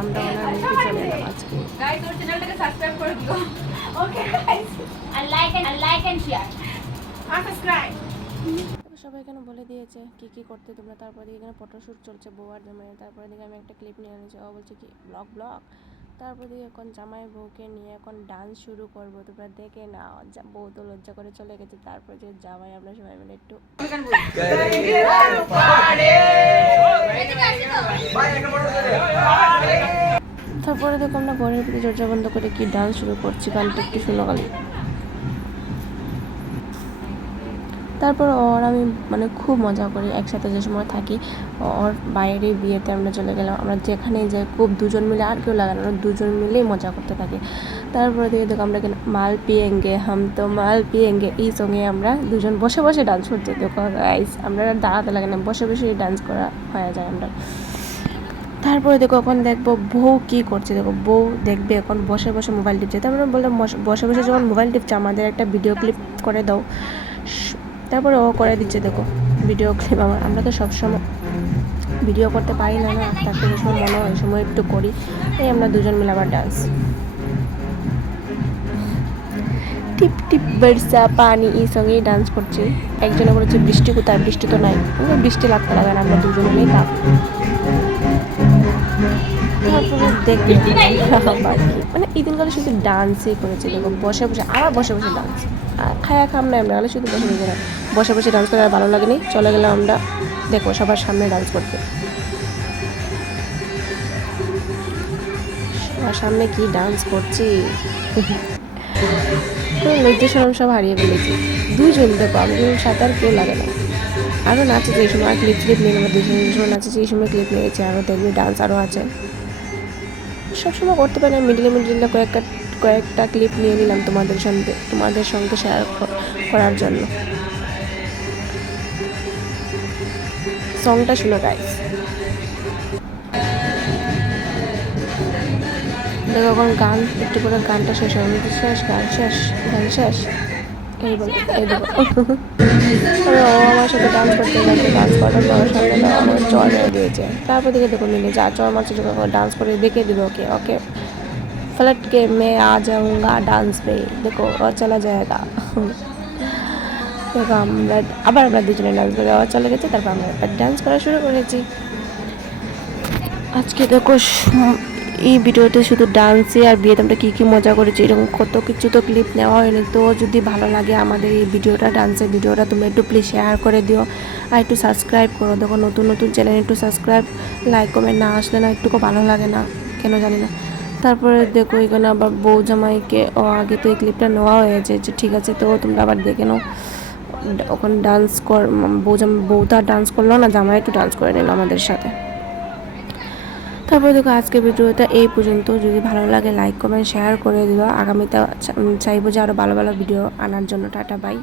আমরা ওনার রুমে চলে এলাম আজকে। গাইস ওর চ্যানেলটাকে সাবস্ক্রাইব করে দিও। ওকে গাইস আর লাইক এন্ড শেয়ার আর সাবস্ক্রাইব। সবাই এখানে বলে দিয়েছে কি কি করতে তোমরা। তারপর দিকে এখানে ফটোশ্যুট চলছে বউ আর জামাইয়ের। তারপরে দিকে আমি একটা ক্লিপ নিয়ে এনেছি। ও বলছে কি ব্লগ। তারপর দিকে এখন জামাই বউকে নিয়ে এখন ডান্স শুরু করবো, তোমরা দেখে নাও। বউ তো লজ্জা করে চলে গেছে। তারপর যে জামাই আমরা সবাই মিলে একটু তারপরে দেখো আমরা ঘরের ভিতরে দরজা বন্ধ করে কি ডান্স শুরু করছি, গানটা একটু শুনো খালি। তারপর ওর আমি মানে খুব মজা করি একসাথে যে সময় থাকি। ওর বাইরে বিয়েতে আমরা চলে গেলাম, আমরা যেখানে যাই খুব দুজন মিলে, আর কেউ লাগে না, আমরা দুজন মিলেই মজা করতে থাকি। তারপরে দেখো আমরা মাল পিয়েঙ্গে হাম তো মাল পিয়েঙ্গে এই সঙ্গে আমরা দুজন বসে বসে ডান্স করছি। দেখো গাইস আমরা দাঁড়াতে লাগে না, বসে বসে ডান্স করা হয়ে যায় আমরা। তারপরে দেখো এখন দেখবো বউ কি করছে। দেখো বউ দেখবে এখন বসে বসে মোবাইল টিপছে। তারপরে বললাম বসে বসে যখন মোবাইল টিপছে আমাদের একটা ভিডিও ক্লিপ করে দাও। তারপরে ও করে দিচ্ছে দেখো ভিডিও ক্লিপ। আমরা তো সবসময় ভিডিও করতে পারি না, তারপরে যে সময় মনে হয় ওই সময় একটু করি। এই আমরা দুজন মিলে আবার ডান্স টিপ টিপ বর্ষা পানি এই সঙ্গেই ডান্স করছি। একজনে বলেছে বৃষ্টি কোথায়, বৃষ্টি তো নাই। বৃষ্টি লাগতে লাগে না, আমরা দুজন মিলেই থাক। তারপরে দেখবে মানে এই দিনকালে শুধু ডান্সই করেছে। দেখো বসে বসে আবার বসে বসে ডান্স, খায়া খাম না আমরা শুধু বসে বসে না, বসে বসে ডান্স করে আর ভালো লাগেনি। চলে গেলাম আমরা দেখো সবার সামনে ডান্স করতে। সবার সামনে কি ডান্স করছি, লজ্জা শরম সব হারিয়ে ফেলেছি। দুইজন দেখো আমি সাথে আর কেউ লাগে না। আরও নাচেছে এই সময়, ক্লিপ নিয়ে আমরা দুজন সময় নাচেছি, এই সময় ক্লিপ নিয়েছি। আরও দেখবে ডান্স আরও আছে, সবসময় করতে পারি না। মিডিলে কয়েকটা ক্লিপ নিয়ে নিলাম তোমাদের সঙ্গে শেয়ার করার জন্য। সংটা শুনো গাইস। দেখো এখন গান একটু করে গানটা শেষ হবে, শেষ গান শেষ এই বলে এই দেখো ও আমার সাথে ডান্স করতে গেছে। ডান্স করার পর সামনে আমার চর মেরে দিয়েছে। তারপর দিকে দেখো মিলে যা চর মারছে যখন ডান্স করে দেখে দিবে ওকে फ्लट के मैं आ जाऊंगा डांस पे, देखो और चला जाएगा। দেখো আমরা দুজনে ডান্স করে ও চলে গেছে। তারপর আমরা ডান্স করা শুরু করেছি। আজকে দেখো এই ভিডিওতে শুধু ডান্সে আর বিয়েতে আমরা কী কী মজা করেছি এরকম কত কিছু তো ক্লিপ নেওয়া হয়নি। তো যদি ভালো লাগে আমাদের এই ভিডিওটা, ডান্সের ভিডিওটা, তুমি একটু প্লিজ শেয়ার করে দিও আর একটু সাবস্ক্রাইব করো। দেখো নতুন চ্যানেল একটু সাবস্ক্রাইব লাইক কমেন্ট না আসলে না একটুকু ভালো লাগে না, কেন জানি না। তারপরে দেখো এখানে আবার বউ জামাইকে আগে তো এই ক্লিপটা নেওয়া হয়েছে যে ঠিক আছে, তো তোমরা আবার দেখে নাও। ওখানে ডান্স বউটা ডান্স করলো না, জামাই একটু ডান্স করে নিল আমাদের সাথে। তারপরে দেখো আজকে ভিডিওটা এই পর্যন্ত। যদি ভালো লাগে লাইক কমেন্ট শেয়ার করে দিও। আগামীতে চাইবো যে আরও ভালো ভিডিও আনার জন্য। Tata bye.